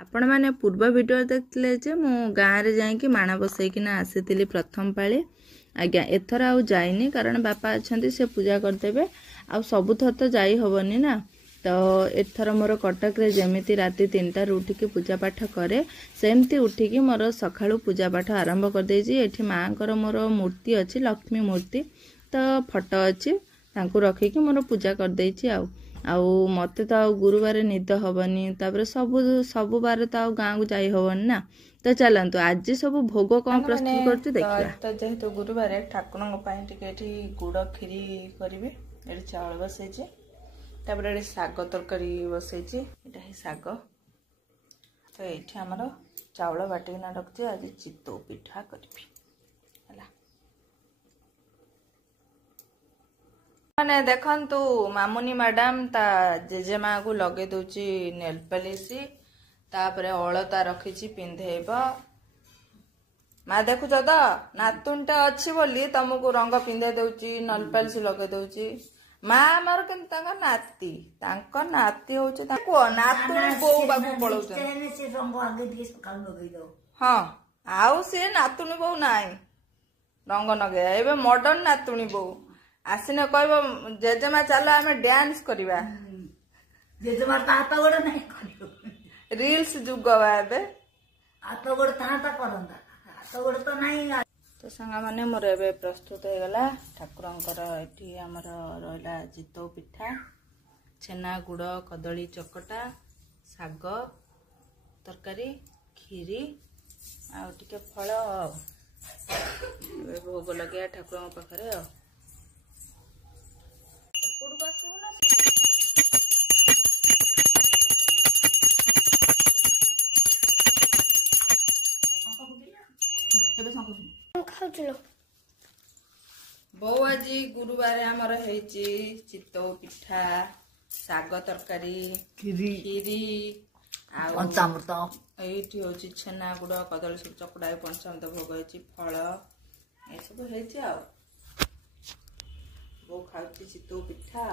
आपण मैंने पूर्व वीडियो देखते जे मु गाँव रे जाइकी माण बसैकिना आसी प्रथम पाली आज्ञा एथर आउ जाइनी कारण बापा अच्छा से पूजा करदेवे आ सबुथर तो जाई हबनी ना तो एथर मोर कटक रे जेमिति राति 3टार उठिकी पूजा पाठ करे सेमती उठिकी मोर सखाळु पूजा पाठ आरंभ कर देजी। एठी मांकर मोर मूर्ति अच्छी लक्ष्मी मूर्ति तो फोटो अच्छी तांकु रखिकी मोर पूजा कर देजी आउ मते तो आ गुरुवार निद हबनी तापर सबु बार तो आ गाँ को जाई हबनी ना तो चलतु आज सब भोग कौन प्रस्तुत करछु देखिया। तो जेहेतु गुरुवार ठाकुरंग पई टिके एठी गुड़ खीरी करिवे एठी चावल बसैछि तापर एठी साग तरकारी बसैछि एटा ही साग तो एठी हमर चावल बाटिना रखछि आज चितौ पिठा करबी हला माने देखंतु मामुनी मैडम ता जेजेमा को लगे दोची नेल पॉलिश तापरे अलता रखिछि पिंधेब माँ देखुच तो नातुनटा अच्छी बोली तुमको रंग पिंधे दउची नेल पॉलिश लगे दउची माँ आमर केन नाती होचे ताको नातुनी बो बाबू पळौछ से रंग आगे दिए सकाल लगे दो हां आउ से नातुनी बो नाई रंग नगे एबे मॉडर्न नातुनी बो आसिने कहबो जेजेमा चला हमें डांस करबा जेजेमा हाथ गोड़ नहीं करियो रील्स जुग बाबे हाथ गोड़ ताता करंदा हाथ गोड़ तो नहीं तो संगा माने मोर एबे प्रस्तुत हो गला ठाकुरंकर एठी हमर रहला चितौ पिठा छेना गुड़ कदली चकटा साग तरकारी खीरी आ टिके फल भोग लगे ठाकुरंक पाखरे बो आज गुरुवार आमर चितौ पिठा साग तरकारी खीरी पंचामृत एठी होची छेना गुड़ कदली सब चकड़ा पंचामृत भोग होची फल ए सब हेची आ बो खाउची चितौ पिठा।